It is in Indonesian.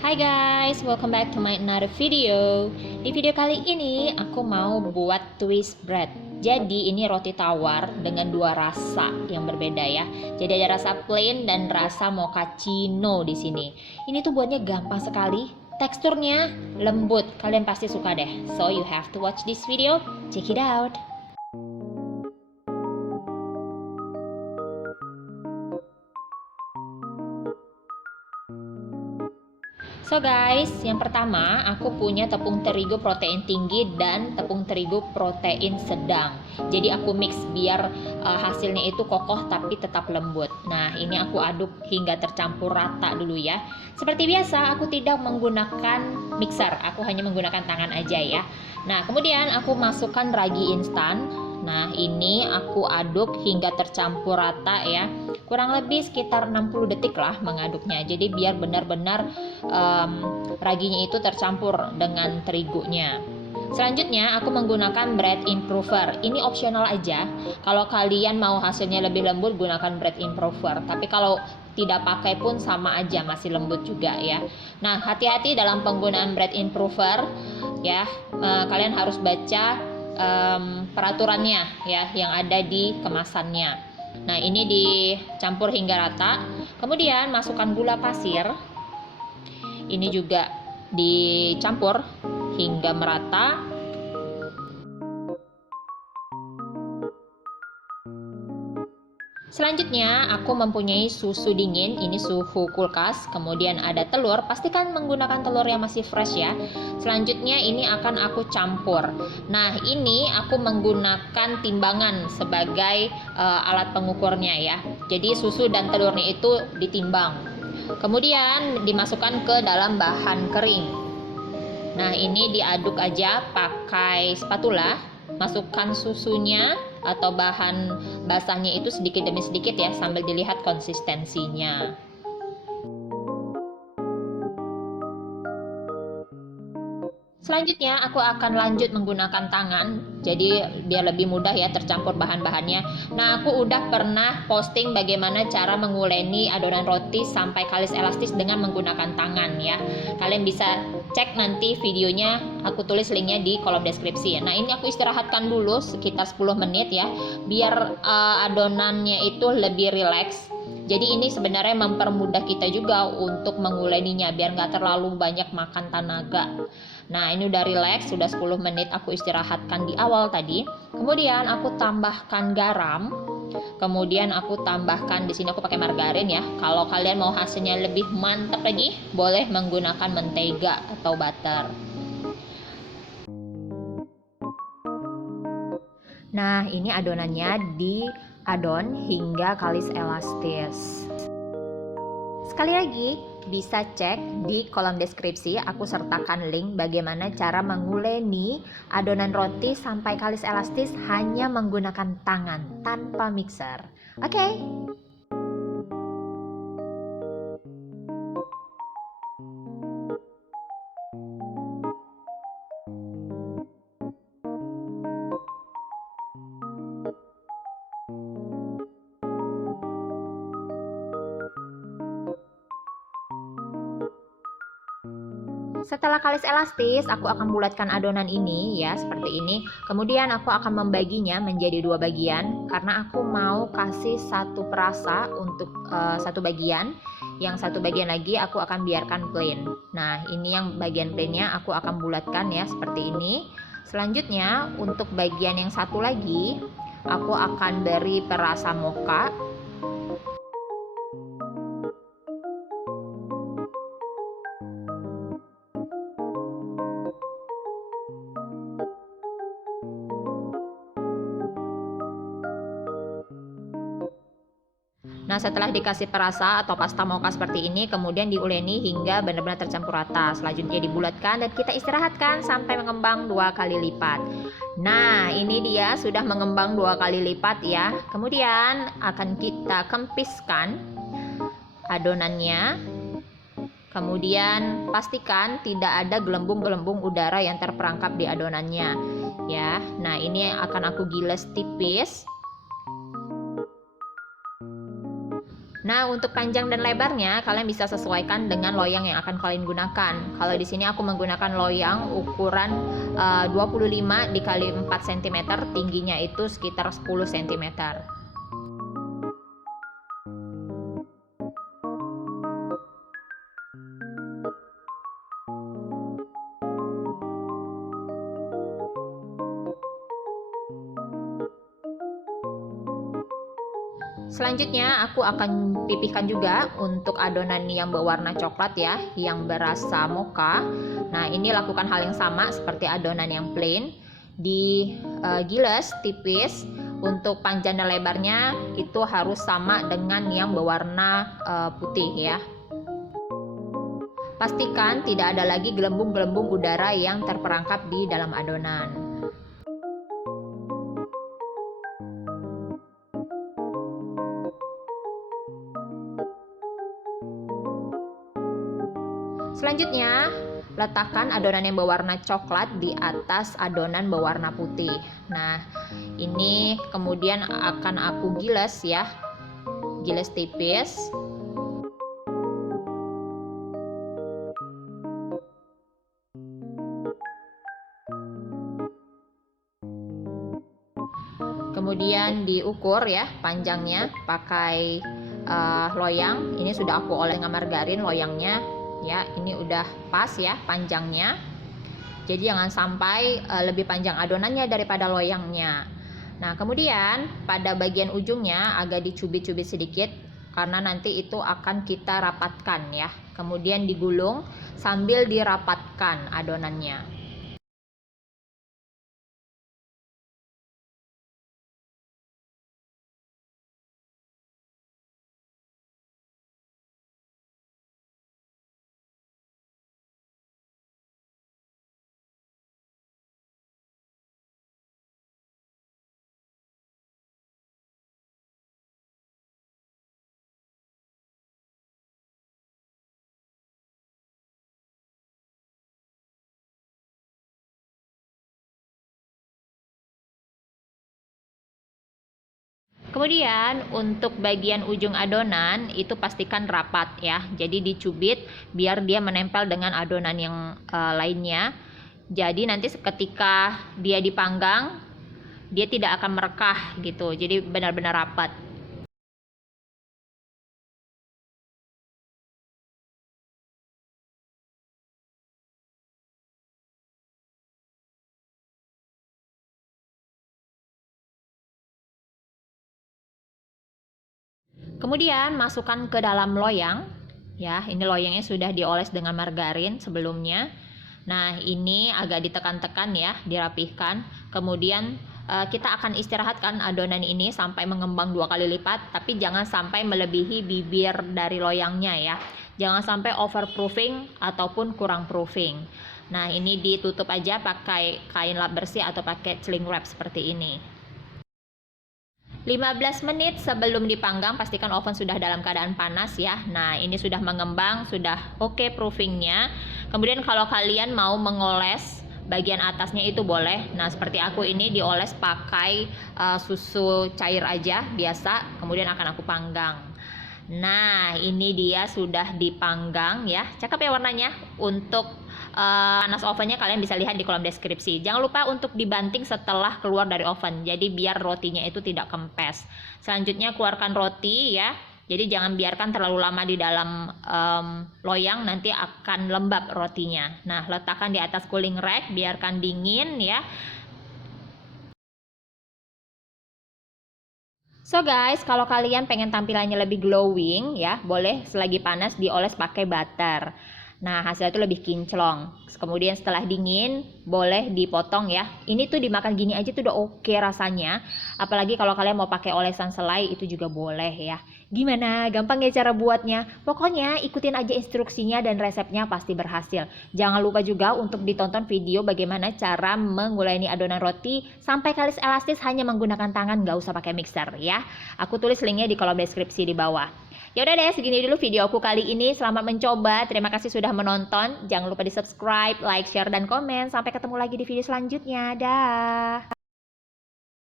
Hai guys, welcome back to my another video. Di video kali ini aku mau buat twist bread. Jadi ini roti tawar dengan dua rasa yang berbeda ya. Jadi ada rasa plain dan rasa mochaccino di sini. Ini tuh buatnya gampang sekali. Teksturnya lembut. Kalian pasti suka deh. So you have to watch this video. Check it out. So guys, yang pertama aku punya tepung terigu protein tinggi dan tepung terigu protein sedang. Jadi aku mix biar hasilnya itu kokoh tapi tetap lembut. Nah, ini aku aduk hingga tercampur rata dulu ya. Seperti biasa, aku tidak menggunakan mixer, aku hanya menggunakan tangan aja ya. Nah, kemudian aku masukkan ragi instan. Nah, ini aku aduk hingga tercampur rata ya. Kurang lebih sekitar 60 detik lah mengaduknya. Jadi biar benar-benar raginya itu tercampur dengan terigunya. Selanjutnya aku menggunakan bread improver. Ini opsional aja. Kalau kalian mau hasilnya lebih lembut, gunakan bread improver. Tapi kalau tidak pakai pun sama aja, masih lembut juga ya. Nah, hati-hati dalam penggunaan bread improver ya. Kalian harus baca peraturannya ya yang ada di kemasannya. Nah, ini dicampur hingga rata. Kemudian masukkan gula pasir. Ini juga dicampur hingga merata. Selanjutnya aku mempunyai susu dingin, ini suhu kulkas, kemudian ada telur, pastikan menggunakan telur yang masih fresh ya. Selanjutnya ini akan aku campur. Nah, ini aku menggunakan timbangan sebagai alat pengukurnya ya. Jadi susu dan telurnya itu ditimbang. Kemudian dimasukkan ke dalam bahan kering. Nah, ini diaduk aja pakai spatula. Masukkan susunya atau bahan basahnya itu sedikit demi sedikit ya, sambil dilihat konsistensinya. Selanjutnya aku akan lanjut menggunakan tangan, jadi biar lebih mudah ya tercampur bahan-bahannya. Nah, aku udah pernah posting bagaimana cara menguleni adonan roti sampai kalis elastis dengan menggunakan tangan ya. Kalian bisa cek nanti videonya, aku tulis linknya di kolom deskripsi ya. Nah, ini aku istirahatkan dulu sekitar 10 menit ya, biar adonannya itu lebih rileks. Jadi ini sebenarnya mempermudah kita juga untuk menguleninya biar nggak terlalu banyak makan tenaga. Nah, ini udah rileks, sudah 10 menit aku istirahatkan di awal tadi. Kemudian aku tambahkan garam. Kemudian aku tambahkan di sini aku pakai margarin ya. Kalau kalian mau hasilnya lebih mantap lagi, boleh menggunakan mentega atau butter. Nah, ini adonannya diadon hingga kalis elastis. Sekali lagi, bisa cek di kolom deskripsi, aku sertakan link bagaimana cara menguleni adonan roti sampai kalis elastis hanya menggunakan tangan tanpa mixer. Oke. Setelah kalis elastis, aku akan bulatkan adonan ini ya, seperti ini. Kemudian aku akan membaginya menjadi dua bagian, karena aku mau kasih satu perasa untuk satu bagian. Yang satu bagian lagi aku akan biarkan plain. Nah, ini yang bagian plainnya aku akan bulatkan ya, seperti ini. Selanjutnya, untuk bagian yang satu lagi, aku akan beri perasa mocha. Nah, setelah dikasih perasa atau pasta mocha seperti ini, kemudian diuleni hingga benar-benar tercampur rata. Selanjutnya dibulatkan dan kita istirahatkan sampai mengembang 2 kali lipat. Nah, ini dia sudah mengembang 2 kali lipat ya. Kemudian akan kita kempiskan adonannya. Kemudian pastikan tidak ada gelembung-gelembung udara yang terperangkap di adonannya ya. Nah, ini akan aku giles tipis. Nah, untuk panjang dan lebarnya kalian bisa sesuaikan dengan loyang yang akan kalian gunakan. Kalau di sini aku menggunakan loyang ukuran 25 dikali 4 cm, tingginya itu sekitar 10 cm. Selanjutnya aku akan pipihkan juga untuk adonan yang berwarna coklat ya, yang berasa mocha. Nah, ini lakukan hal yang sama seperti adonan yang plain. Digiles tipis. Untuk panjang dan lebarnya itu harus sama dengan yang berwarna putih ya. Pastikan tidak ada lagi gelembung-gelembung udara yang terperangkap di dalam adonan. Selanjutnya, letakkan adonan yang berwarna coklat di atas adonan berwarna putih. Nah, ini kemudian akan aku giles ya. Giles tipis. Kemudian diukur ya panjangnya pakai loyang. Ini sudah aku oles dengan margarin loyangnya. Ya, ini udah pas ya panjangnya. Jadi jangan sampai lebih panjang adonannya daripada loyangnya. Nah, kemudian pada bagian ujungnya agak dicubit-cubit sedikit karena nanti itu akan kita rapatkan ya. Kemudian digulung sambil dirapatkan adonannya. Kemudian untuk bagian ujung adonan itu pastikan rapat ya. Jadi dicubit biar dia menempel dengan adonan yang lainnya. Jadi nanti ketika dia dipanggang dia tidak akan merekah gitu. Jadi benar-benar rapat. Kemudian masukkan ke dalam loyang ya. Ini loyangnya sudah dioles dengan margarin sebelumnya. Nah, ini agak ditekan-tekan ya, dirapihkan. Kemudian kita akan istirahatkan adonan ini sampai mengembang 2 kali lipat, tapi jangan sampai melebihi bibir dari loyangnya ya. Jangan sampai overproofing ataupun kurang proofing. Nah, ini ditutup aja pakai kain lap bersih atau pakai sling wrap seperti ini. 15 menit sebelum dipanggang pastikan oven sudah dalam keadaan panas ya. Nah, ini sudah mengembang, sudah oke proofingnya. Kemudian kalau kalian mau mengoles bagian atasnya itu boleh. Nah, seperti aku ini dioles pakai susu cair aja biasa, kemudian akan aku panggang. Nah, ini dia sudah dipanggang ya. Cakep ya warnanya. Untuk panas ovennya kalian bisa lihat di kolom deskripsi. Jangan lupa untuk dibanting setelah keluar dari oven. Jadi biar rotinya itu tidak kempes. Selanjutnya keluarkan roti ya. Jadi jangan biarkan terlalu lama di dalam loyang, nanti akan lembab rotinya. Nah, letakkan di atas cooling rack, biarkan dingin ya. So guys, kalau kalian pengen tampilannya lebih glowing ya, boleh selagi panas dioles pakai butter. Nah, hasilnya itu lebih kinclong. Kemudian setelah dingin, boleh dipotong ya. Ini tuh dimakan gini aja tuh udah oke rasanya. Apalagi kalau kalian mau pakai olesan selai itu juga boleh ya. Gimana? Gampang ya cara buatnya? Pokoknya ikutin aja instruksinya dan resepnya pasti berhasil. Jangan lupa juga untuk ditonton video bagaimana cara menguleni adonan roti sampai kalis elastis hanya menggunakan tangan, nggak usah pakai mixer ya. Aku tulis linknya di kolom deskripsi di bawah. Ya udah deh, segini dulu video aku kali ini. Selamat mencoba. Terima kasih sudah menonton. Jangan lupa di subscribe, like, share, dan komen. Sampai ketemu lagi di video selanjutnya. Dah.